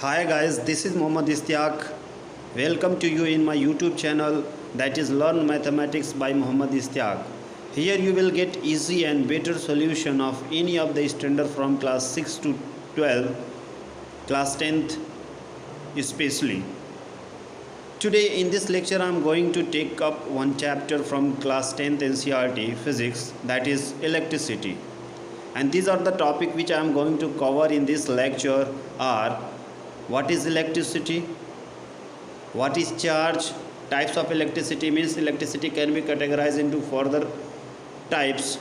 Hi guys, this is Mohammad Istiaq. Welcome to you in my YouTube channel that is Learn Mathematics by Mohammad Istiaq. Here you will get easy and better solution of any of the standard from class 6 to 12, class 10th especially. Today in this lecture I am going to take up one chapter from class 10th NCERT physics, that is electricity. And these are the topic which I am going to cover in this lecture are: what is electricity, what is charge, types of electricity, means electricity can be categorized into further types,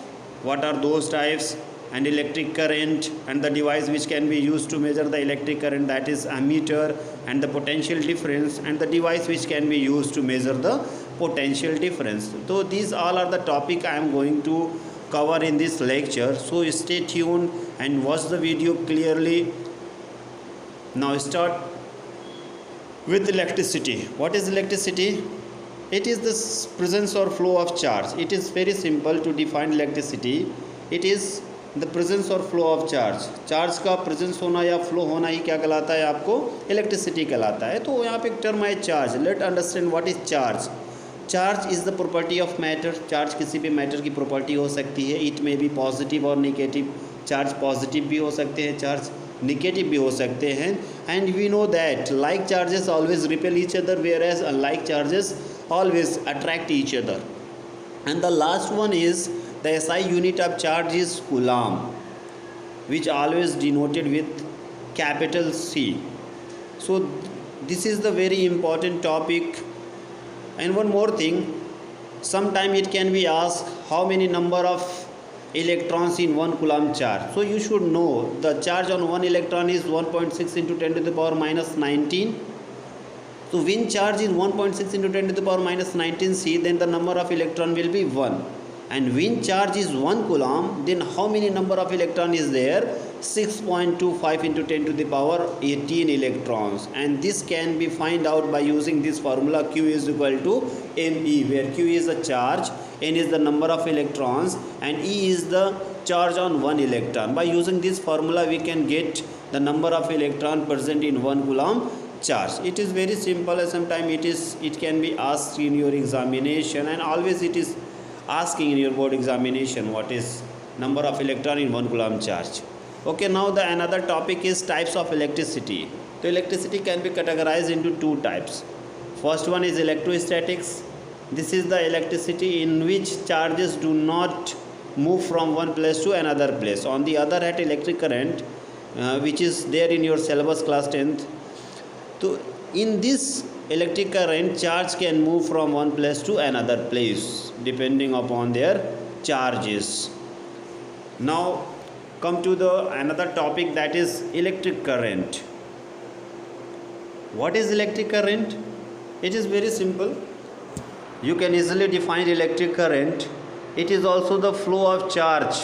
what are those types, and electric current and the device which can be used to measure the electric current, that is ammeter, and the potential difference, and the device which can be used to measure the potential difference. So these all are the topic I am going to cover in this lecture, so stay tuned and watch the video clearly. Now start with electricity. What is electricity? It is the presence or flow of charge. It is very simple to define electricity. It is the presence or flow of charge. Charge का presence होना या flow होना ही क्या कहलाता है, आपको electricity कहलाता है. तो यहाँ पे एक टर्म है charge. Let understand what is charge. Charge is the property of matter. Charge किसी भी मैटर की प्रॉपर्टी हो सकती है. इट में भी पॉजिटिव और निगेटिव. चार्ज पॉजिटिव भी हो सकते हैं, चार्ज निगेटिव भी हो सकते हैं. And we know that like charges always repel each other, whereas unlike charges always attract each other. And the last one is the SI unit of charge is coulomb, which always denoted with capital C. So this is the very important topic. And one more thing, sometime it can be asked how many number of electrons in 1 coulomb charge. So you should know the charge on 1 electron is 1.6 into 10 to the power minus 19. So when charge is 1.6 into 10 to the power minus 19 C, then the number of electron will be 1. And when charge is 1 coulomb, then how many number of electron is there? 6.25 into 10 to the power 18 electrons. And this can be find out by using this formula, Q is equal to ME, where Q is the charge, N is the number of electrons, and E is the charge on 1 electron. By using this formula we can get the number of electron present in 1 coulomb charge. It is very simple. Sometimes it can be asked in your examination, and always it is asking in your board examination what is number of electron in 1 coulomb charge. Okay, now the another topic is types of electricity. So electricity can be categorized into two types. First one is electrostatics. This is the electricity in which charges do not move from one place to another place. On the other hand, electric current, which is there in your syllabus class 10th. So in this electric current, charge can move from one place to another place depending upon their charges. Now come to the another topic, that is electric current. What is electric current? It is very simple. You can easily define electric current. It is also the flow of charge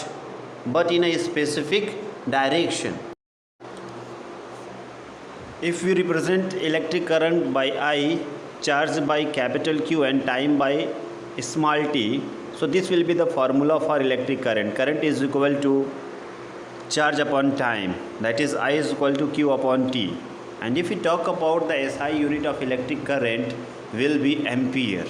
but in a specific direction. If we represent electric current by I, charge by capital Q, and time by small t, so this will be the formula for electric current. Current is equal to charge upon time, that is I is equal to Q upon T. And if we talk about the SI unit of electric current will be ampere.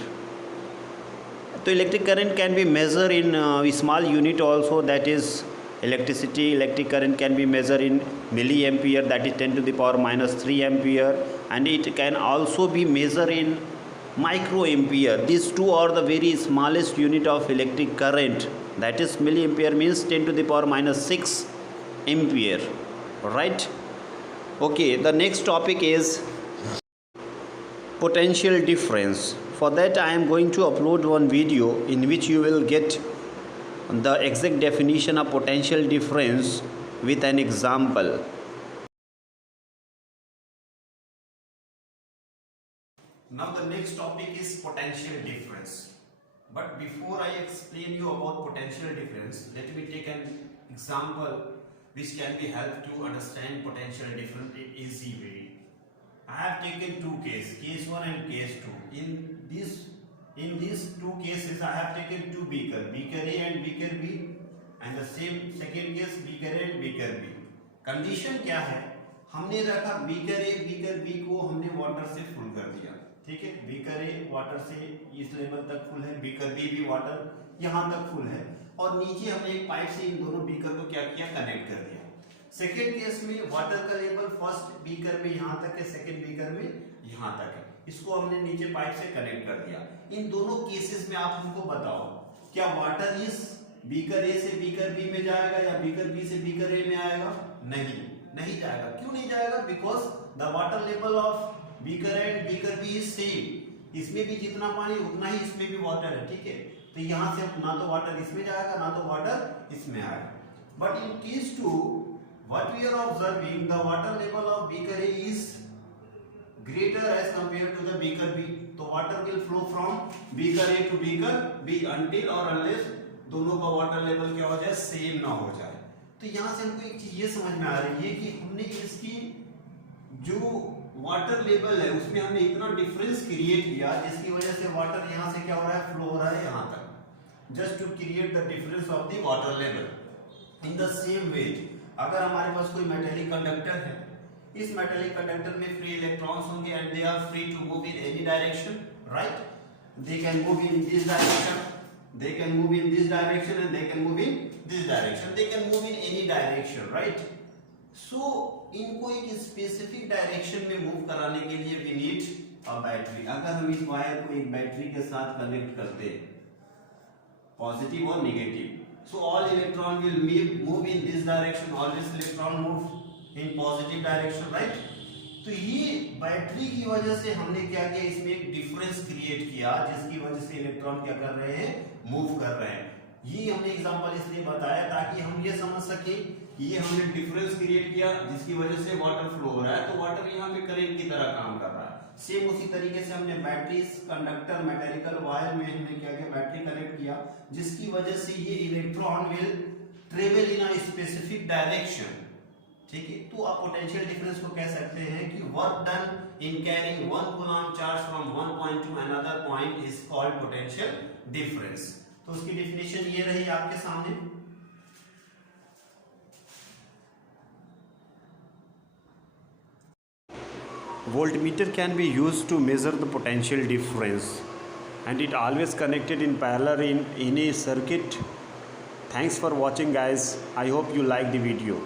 So electric current can be measured in small unit also, that is electric current can be measured in milliampere, that is 10 to the power minus 3 ampere, and it can also be measured in microampere. These two are the very smallest unit of electric current, that is milliampere means 10 to the power minus 6 ampere, right? Okay, the next topic is potential difference. For that I am going to upload one video in which you will get the exact definition of potential difference with an example. Now the next topic is potential difference. But before I explain you about potential difference, let me take an example which can be helped to understand potential difference in easy way. I have taken two cases, case 1 and case 2. In these two cases I have taken two beaker A and beaker B, and the same second case beaker A and beaker B. Condition क्या है, हमने रखा beaker A, beaker B को हमने water से full कर दिया, ठीक है। बीकर ए वाटर से इस लेवल तक फुल है, बीकर बी भी वाटर यहां तक फुल है, और नीचे हमने एक पाइप से इन दोनों बीकर को क्या किया, कनेक्ट कर दिया। सेकेंड केस में वाटर का लेवल फर्स्ट बीकर में यहां तक है, सेकेंड बीकर में यहां तक है, इसको हमने नीचे पाइप से कनेक्ट कर दिया। इन दोनों केसेस में आप हमको बताओ, क्या वाटर इस बीकर ए से बीकर बी में जाएगा या बीकर बी से बीकर ए में आएगा? नहीं जाएगा। क्यों नहीं जाएगा? Because the water level of beaker A and beaker B is same. इसमें भी जितना पानी उतना ही इसमें भी वाटर है, ठीक है। तो यहां से ना तो वाटर इसमें जाएगा ना तो वाटर इसमें आएगा। But in case two what we are observing, the water level of beaker A is greater as compared to the beaker B. तो water will flow from beaker A to beaker B until or unless दोनों का water level क्या हो जाए, same ना हो जाए। तो यहाँ से हमको एक चीज ये समझ में आ रही है कि हमने इसकी जो वाटर लेवल है उसमें हमने इतना डिफरेंस क्रिएट किया जिसकी वजह से वाटर यहाँ से क्या हो रहा है, फ्लो हो रहा है यहाँ तक, just to create the difference of the water level. In the same way अगर हमारे पास कोई मेटेलिक कंडक्टर है, इस मेटेलिक कंडक्टर में फ्री इलेक्ट्रॉन्स होंगे and they are free to move in any direction, right. They can move in this direction, they can move in this direction and they can move in this direction, they can move in any direction, right. So इनको एक specific direction में move कराने के लिए we need a battery. अगर हम इस wire को एक बैटरी के साथ कनेक्ट करते हैं, पॉजिटिव और negative, so all electron will move in this direction, always electron move in positive direction, right। तो ये बैटरी की वजह से हमने क्या किया, इसमें एक डिफरेंस क्रिएट किया जिसकी वजह से इलेक्ट्रॉन क्या कर रहे हैं, मूव कर रहे हैं। ये हमने एग्जांपल इसलिए बताया ताकि हम ये समझ सके कि ये हमने डिफरेंस क्रिएट किया जिसकी वजह से वाटर फ्लो हो रहा है, तो वाटर यहाँ पे करंट की तरह काम कर रहा है। सेम उसी तरीके से हमने बैटरीज, कंडक्टर, मेटेलिकल वायर में हमने क्या किया, बैटरी कनेक्ट किया जिसकी वजह से ये electron will travel in a specific direction, ठीक है। तो आप पोटेंशियल डिफरेंस को कह सकते हैं कि work done in carrying 1 coulomb charge from one point two another point is called potential difference. तो उसकी डेफिनेशन ये रही आपके सामने। Voltmeter can be used to measure the potential difference and it always connected in parallel in any circuit. Thanks for watching guys. I hope you like the video.